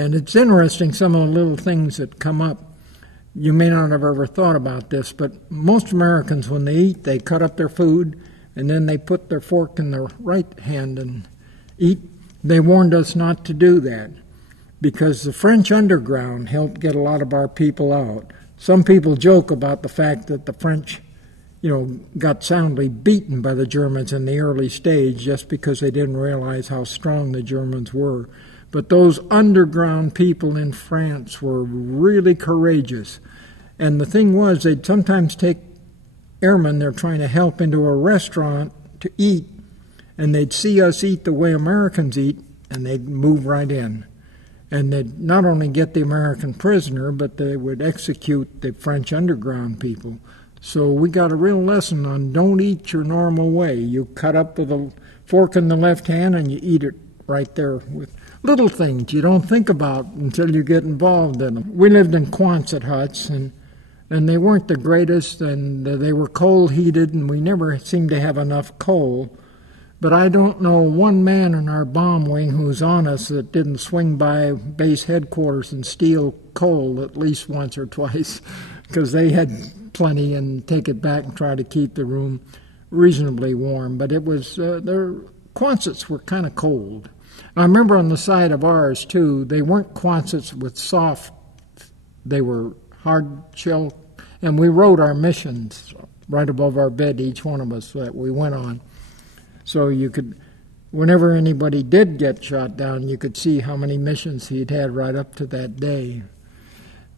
And it's interesting, some of the little things that come up. You may not have ever thought about this, but most Americans, when they eat, they cut up their food, and then they put their fork in their right hand and eat. They warned us not to do that because the French underground helped get a lot of our people out. Some people joke about the fact that the French, got soundly beaten by the Germans in the early stage just because they didn't realize how strong the Germans were. But those underground people in France were really courageous. And the thing was, they'd sometimes take airmen they're trying to help into a restaurant to eat, and they'd see us eat the way Americans eat, and they'd move right in. And they'd not only get the American prisoner, but they would execute the French underground people. So we got a real lesson on don't eat your normal way. You cut up with a fork in the left hand, and you eat it right there with little things you don't think about until you get involved in them. We lived in Quonset huts, and they weren't the greatest, and they were coal-heated, and we never seemed to have enough coal. But I don't know one man in our bomb wing who was on us that didn't swing by base headquarters and steal coal at least once or twice, because they had plenty, and take it back and try to keep the room reasonably warm. But it was, their Quonsets were kind of cold. I remember on the side of ours, too, they weren't Quonsets with soft, they were hard shell, and we wrote our missions right above our bed, each one of us, that we went on. So you could, whenever anybody did get shot down, you could see how many missions he'd had right up to that day.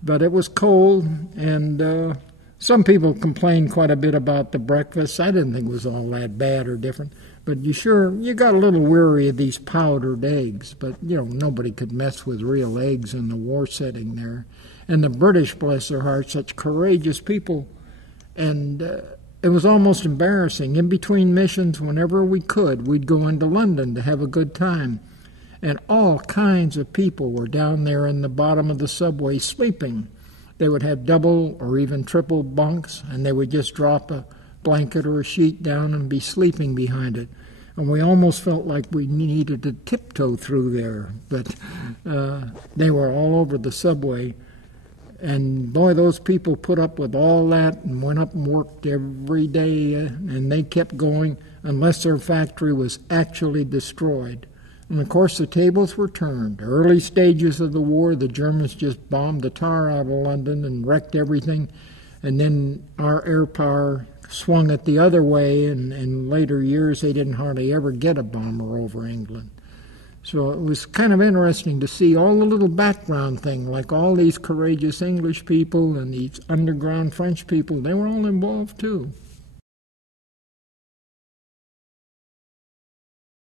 But it was cold, and some people complained quite a bit about the breakfast. I didn't think it was all that bad or different. But you got a little weary of these powdered eggs. But, nobody could mess with real eggs in the war setting there. And the British, bless their hearts, such courageous people. And it was almost embarrassing. In between missions, whenever we could, we'd go into London to have a good time. And all kinds of people were down there in the bottom of the subway sleeping. They would have double or even triple bunks, and they would just drop a blanket or a sheet down and be sleeping behind it. And we almost felt like we needed to tiptoe through there. But they were all over the subway. And boy, those people put up with all that and went up and worked every day, and they kept going unless their factory was actually destroyed. And of course the tables were turned. Early stages of the war, the Germans just bombed the tar out of London and wrecked everything. And then our air power swung it the other way, and in later years they didn't hardly ever get a bomber over England. So it was kind of interesting to see all the little background thing, like all these courageous English people and these underground French people, they were all involved too.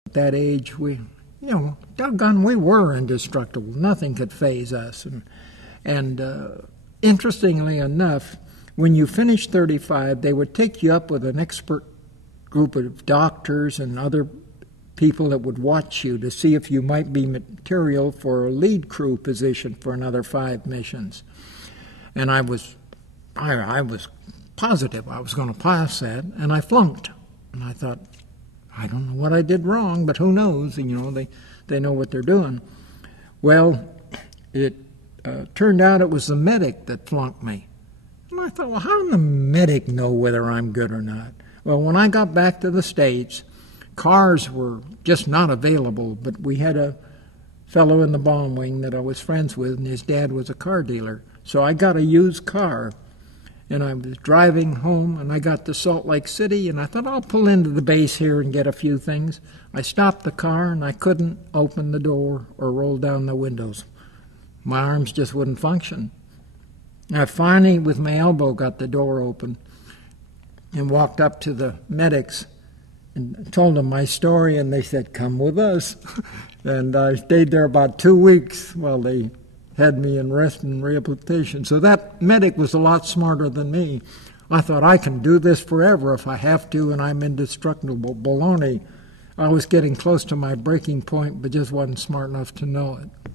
At that age, doggone, we were indestructible. Nothing could faze us. And interestingly enough, when you finished 35, they would take you up with an expert group of doctors and other people that would watch you to see if you might be material for a lead crew position for another 5 missions. And I was positive I was going to pass that, and I flunked. And I thought, I don't know what I did wrong, but who knows? And, they know what they're doing. Well, it turned out it was the medic that flunked me. And I thought, well, how does the medic know whether I'm good or not? Well, when I got back to the States, cars were just not available, but we had a fellow in the bomb wing that I was friends with, and his dad was a car dealer. So I got a used car, and I was driving home, and I got to Salt Lake City, and I thought, I'll pull into the base here and get a few things. I stopped the car, and I couldn't open the door or roll down the windows. My arms just wouldn't function. I finally, with my elbow, got the door open and walked up to the medics and told them my story, and they said, come with us. And I stayed there about 2 weeks while they had me in rest and rehabilitation. So that medic was a lot smarter than me. I thought, I can do this forever if I have to, and I'm indestructible. Baloney. I was getting close to my breaking point, but just wasn't smart enough to know it.